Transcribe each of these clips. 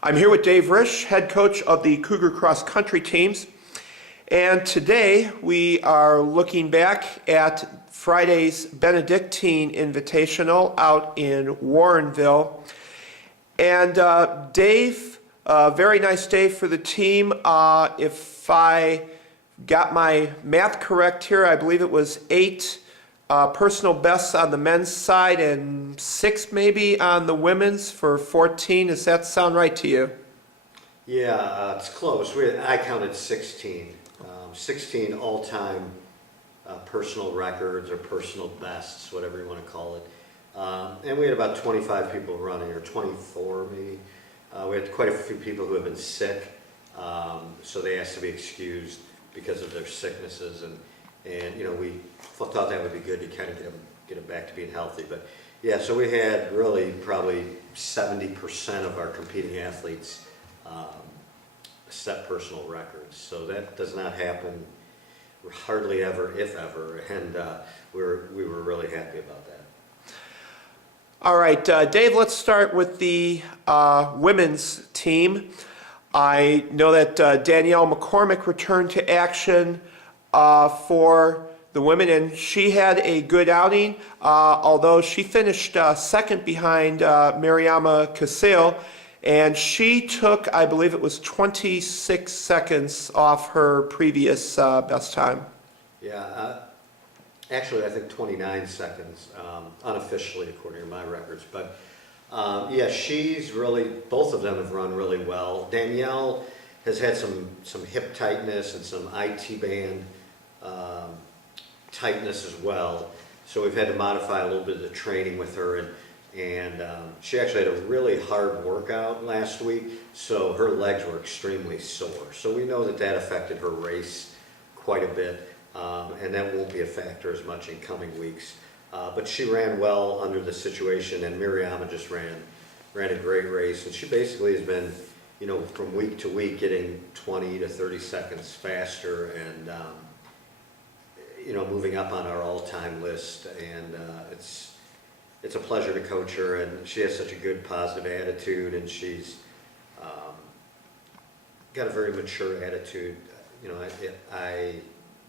I'm here with Dave Risch, head coach of the Cougar cross country teams. And today we are looking back at Friday's Benedictine Invitational out in Warrenville. And Dave, very nice day for the team. If I got my math correct here, I believe it was 8 personal bests on the men's side and 6 maybe on the women's for 14. Does that sound right to you? Yeah, it's close. I counted 16. 16 all-time personal records or personal bests, whatever you want to call it. And we had about 25 people running, or 24 maybe. We had quite a few people who have been sick, so they asked to be excused because of their sicknesses, and you know, we thought that would be good to kind of get them back to being healthy. But yeah, so we had really probably 70% of our competing athletes set personal records. So that does not happen hardly ever, if ever, and we were really happy about that. All right, Dave, let's start with the women's team. I know that Danielle McCormick returned to action for the women, and she had a good outing, although she finished second behind Mariama Casil, and she took, I believe it was 26 seconds off her previous best time. Yeah, actually I think 29 seconds, unofficially according to my records, but yeah, she's really, both of them have run really well. Danielle has had some hip tightness and some IT band tightness as well, so we've had to modify a little bit of the training with her, and she actually had a really hard workout last week, so her legs were extremely sore. So we know that affected her race quite a bit, and that won't be a factor as much in coming weeks. But she ran well under the situation, and Mariama just ran a great race, and she basically has been, you know, from week to week getting 20 to 30 seconds faster, and you know, moving up on our all-time list, and it's a pleasure to coach her, and she has such a good positive attitude, and she's got a very mature attitude. You know, I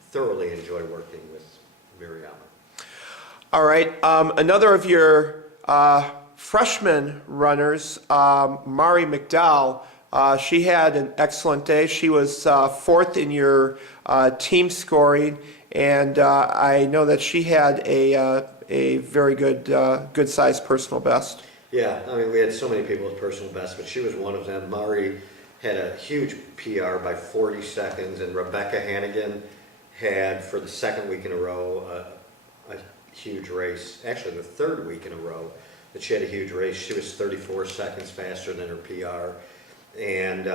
thoroughly enjoy working with Mariama. All right, another of your freshman runners, Mari McDowell, she had an excellent day. She was fourth in your team scoring, and I know that she had a very good sized personal best. Yeah, I mean, we had so many people with personal bests, but she was one of them. Mari had a huge PR by 40 seconds, and Rebecca Hannigan had, for the second week in a row, a huge race. Actually, the third week in a row that she had a huge race. She was 34 seconds faster than her PR. And,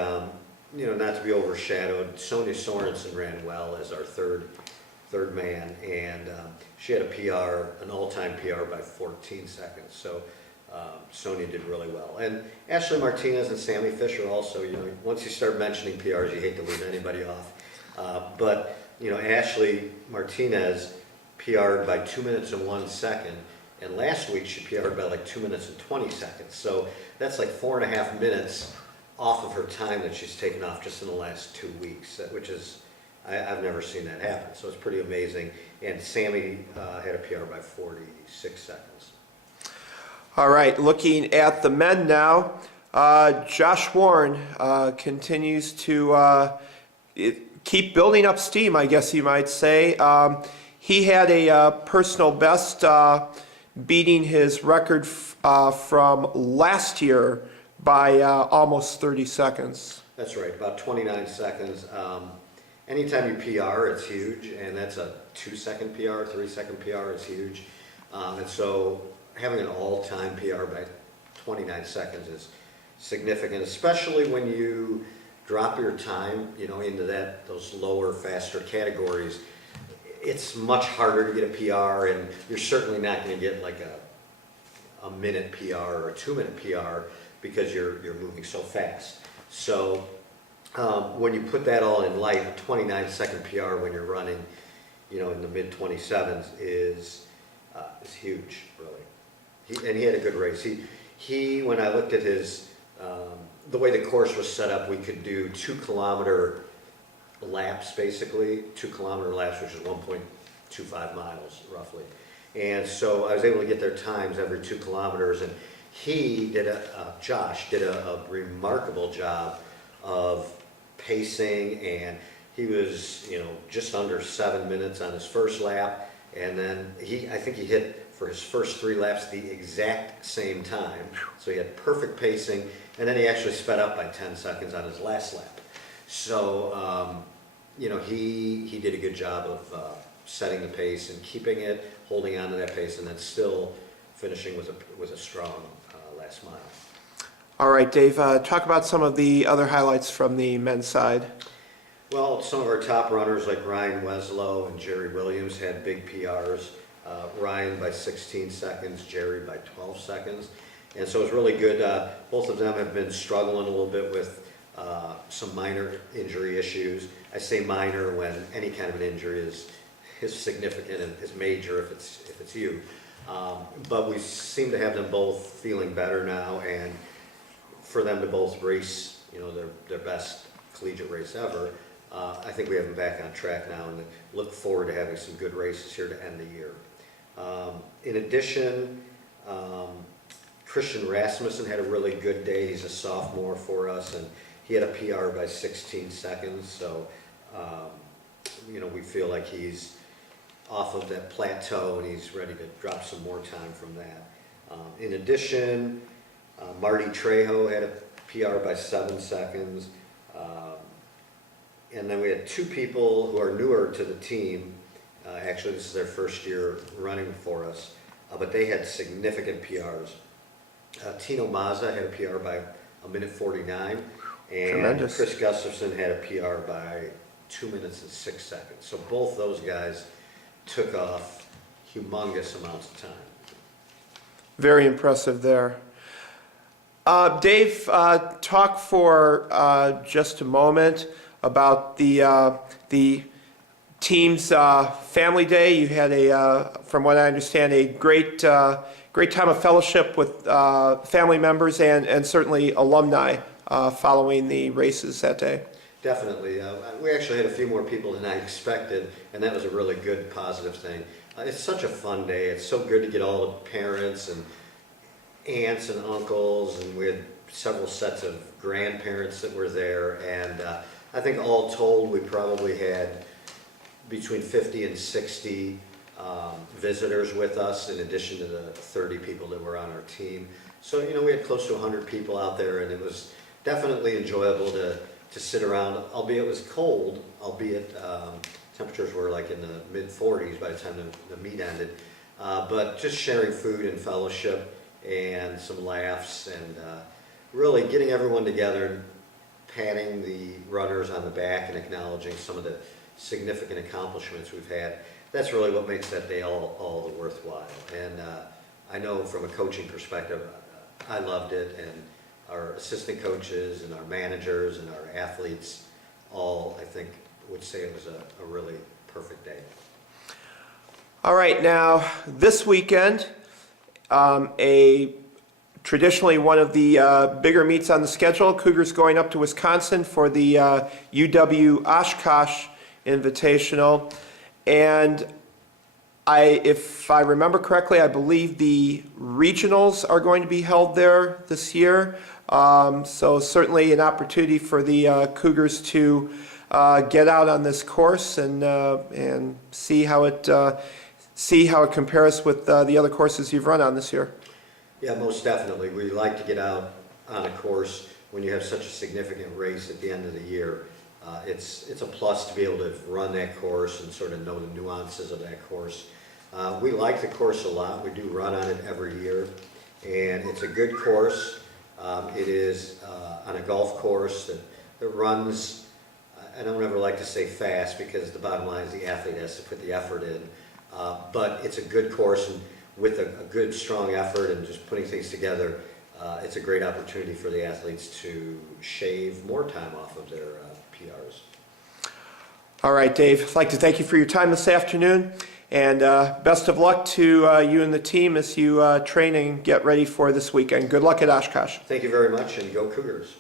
you know, not to be overshadowed, Sonia Sorensen ran well as our third man, and she had a PR, an all-time PR by 14 seconds. So Sonia did really well. And Ashley Martinez and Sammy Fisher also, you know, once you start mentioning PRs, you hate to leave anybody off. But, you know, Ashley Martinez PR'd by 2 minutes and 1 second, and last week she PR'd by like 2 minutes and 20 seconds. So that's like 4.5 minutes off of her time that she's taken off just in the last 2 weeks, which is, I've never seen that happen, so it's pretty amazing. And Sammy had a PR by 46 seconds. All right, looking at the men now, Josh Warren continues to keep building up steam, I guess you might say. He had a personal best, beating his record from last year by almost 30 seconds. That's right, about 29 seconds. Anytime you PR, it's huge, and that's a 2-second PR, 3-second PR is huge. And so having an all-time PR by 29 seconds is significant, especially when you drop your time, you know, into those lower, faster categories. It's much harder to get a PR, and you're certainly not going to get like a minute PR or a 2-minute PR because you're moving so fast. So when you put that all in light, a 29-second PR when you're running, you know, in the mid-27s is huge, really. And he had a good race. He when I looked at his the way the course was set up, we could do 2-kilometer laps, basically, 2-kilometer laps, which is 1.25 miles roughly. And so I was able to get their times every 2 kilometers, and Josh did a remarkable job of pacing, and he was, just under 7 minutes on his first lap, and then I think he hit for his first 3 laps the exact same time. So he had perfect pacing, and then he actually sped up by 10 seconds on his last lap. So, he did a good job of setting the pace and keeping it, holding on to that pace, and then still finishing with a strong last mile. All right, Dave, talk about some of the other highlights from the men's side. Well, some of our top runners like Ryan Weslow and Jerry Williams had big PRs. Ryan by 16 seconds, Jerry by 12 seconds. And so it was really good. Both of them have been struggling a little bit with some minor injury issues. I say minor when any kind of an injury is significant and is major if it's you. But we seem to have them both feeling better now, and for them to both race, their best collegiate race ever, I think we have them back on track now, and look forward to having some good races here to end the year. In addition, Christian Rasmussen had a really good day. He's a sophomore for us, and he had a PR by 16 seconds. So, we feel like he's off of that plateau, and he's ready to drop some more time from that. In addition, Marty Trejo had a PR by 7 seconds. And then we had 2 people who are newer to the team. Actually, this is their first year running for us, but they had significant PRs. Tino Mazza had a PR by 1:49, and Tremendous. Chris Gustafson had a PR by 2 minutes and 6 seconds. So both those guys took off humongous amounts of time. Very impressive there. Dave, talk for just a moment about the team's family day. You had from what I understand, a great time of fellowship with family members and certainly alumni following the races that day. Definitely. We actually had a few more people than I expected, and that was a really good, positive thing. It's such a fun day. It's so good to get all the parents and aunts and uncles, and we had several sets of grandparents that were there, and I think all told we probably had between 50 and 60 visitors with us, in addition to the 30 people that were on our team. So, we had close to 100 people out there, and it was definitely enjoyable to sit around, albeit it was cold, temperatures were like in the mid-40s by the time the meet ended. But just sharing food and fellowship and some laughs, and really getting everyone together, patting the runners on the back and acknowledging some of the significant accomplishments we've had. That's really what makes that day all the worthwhile. And I know from a coaching perspective, I loved it, and our assistant coaches and our managers and our athletes all, I think, would say it was a really perfect day. All right, now this weekend, traditionally one of the bigger meets on the schedule, Cougars going up to Wisconsin for the UW Oshkosh Invitational. And if I remember correctly, I believe the regionals are going to be held there this year. So certainly an opportunity for the Cougars to get out on this course and see how it compares with the other courses you've run on this year. Yeah, most definitely. We like to get out on a course when you have such a significant race at the end of the year. It's a plus to be able to run that course and sort of know the nuances of that course. We like the course a lot. We do run on it every year, and it's a good course. It is on a golf course that runs, I don't ever like to say fast, because the bottom line is the athlete has to put the effort in. But it's a good course, and with a good, strong effort and just putting things together, it's a great opportunity for the athletes to shave more time off of their PRs. All right, Dave, I'd like to thank you for your time this afternoon, and best of luck to you and the team as you train and get ready for this weekend. Good luck at Oshkosh. Thank you very much, and go Cougars.